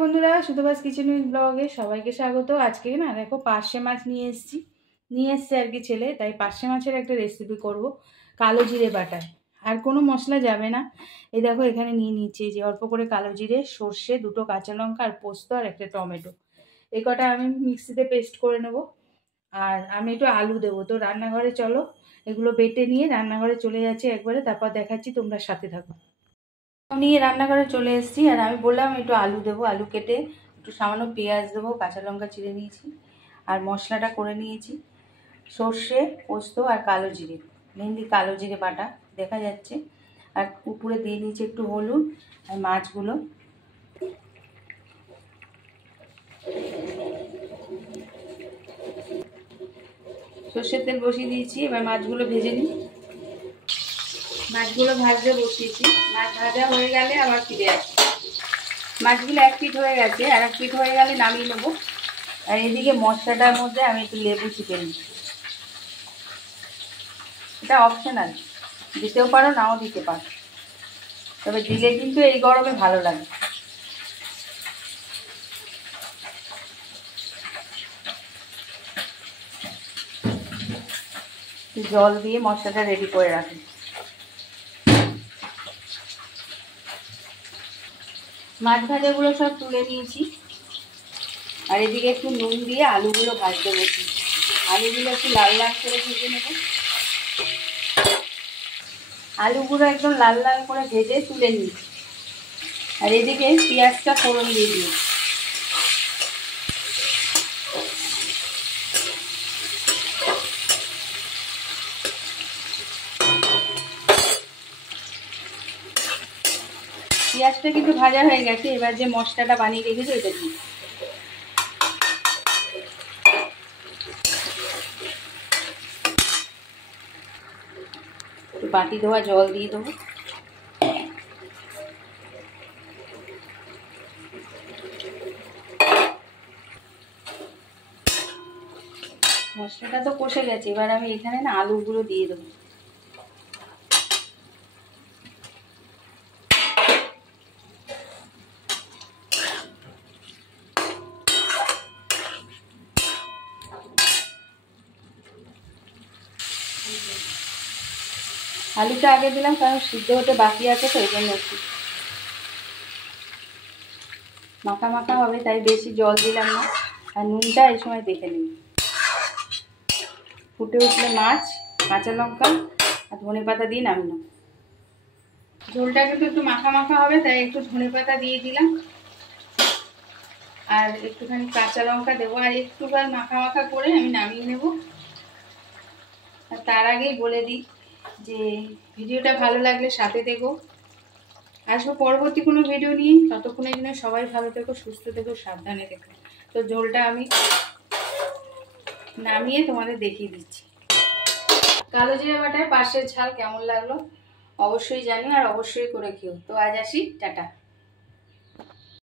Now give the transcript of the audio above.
বন্ধুরা, সুতোবাস kitchen with ব্লগে সবাইকে স্বাগত। আজকে না দেখো পার্শে মাছ নিয়ে এসছে আর কি ছেলে, তাই পার্শে মাছের একটা রেসিপি করব কালো জিরে বাটায়। আর কোনো মশলা যাবে না। এই দেখো এখানে নিয়ে নিচ্ছি যে অল্প করে কালো জিরে, সর্ষে, দুটো কাঁচা লঙ্কা আর পোস্ত আর একটা টমেটো। এই কটা আমি মিক্সিতে পেস্ট করে নেব। আর আমি একটু আলু দেবো। তো রান্নাঘরে চলো, এগুলো বেটে নিয়ে রান্নাঘরে চলে যাচ্ছি একবারে, তারপর দেখাচ্ছি, তোমরা সাথে থাকো। নিয়ে রান্নাঘরে চলে এসেছি। আর আমি বললাম একটু আলু দেবো, আলু কেটে একটু সামান্য পেঁয়াজ দেবো, কাঁচা লঙ্কা চিড়ে নিয়েছি আর মশলাটা করে নিয়েছি সর্ষে, পোস্ত আর কালো জিরে, মেনলি কালো জিরে বাটা দেখা যাচ্ছে। আর উপরে দিয়ে নিয়েছি একটু হলুদ আর মাছগুলো। সর্ষের তেল বসিয়ে দিয়েছি, এবার মাছগুলো ভেজে নিই। মাছগুলো ভাজতে বসিয়েছি, মাছ ভাজা হয়ে গেলে আবার ফিরে আসি। মাছগুলো এক পিঠ হয়ে গেছে, আর এক পিঠ হয়ে গেলে নামিয়ে নেবো। আর এদিকে মশলাটার মধ্যে আমি একটু লেবু চিপে নিই। এটা অপশনাল, দিতেও পারো নাও দিতে পারো, তবে দিলে কিন্তু এই গরমে ভালো লাগে। জল দিয়ে মশলাটা রেডি করে রাখি। মাছ ভাজাগুলো সব তুলে নিয়েছি, আর এদিকে একটু নুন দিয়ে আলুগুলো ভাজতে বসি। আলুগুলো একটু লাল লাল করে ভেজে নেব। আলুগুলো একদম লাল লাল করে ভেজে তুলে নিই। আর এদিকে পেঁয়াজটা ফোড়ন দিয়ে দিই। পেঁয়াজটা কিন্তু ভাজা হয়ে গেছে, এবার যে মশলাটা বানিয়ে রেখেছি ওইটা দিই। একটু বাটি ধোয়া জল দিয়ে দেবো। মশলাটা তো কষে গেছে, এবার আমি এখানে না আলুগুলো দিয়ে দেবো। আলুটা আগে দিলাম কারণ সিদ্ধ হতে বাকি আছে, তো এই জন্য একটু মাখা মাখা হবে, তাই বেশি জল দিলাম না। আর নুনটা এই সময় দেখে নিই। ফুটে উঠলে মাছ, কাঁচা লঙ্কা আর ধনে পাতা দিয়ে নামিয়ে নেব। ঝোলটা কিন্তু একটু মাখা মাখা হবে, তাই একটু ধনে পাতা দিয়ে দিলাম আর একটুখানি কাঁচা লঙ্কা দেবো। আর একটুবার মাখা মাখা করে আমি নামিয়ে নেব। আর তার আগেই বলে দিই যে ভিডিওটা ভালো লাগলে সাথে থেকো। আসবো পরবর্তী কোনো ভিডিও নিয়ে, ততক্ষণের জন্য সবাই ভালো থেকো, সুস্থ থেকো, সাবধানে থেকো। তো ঝোলটা আমি নামিয়ে তোমাদের দেখিয়ে দিচ্ছি। কালো জিরে বাটায় পার্শের ঝাল কেমন লাগলো অবশ্যই জানিও, আর অবশ্যই করে খেও। তো আজ আসি, টাটা।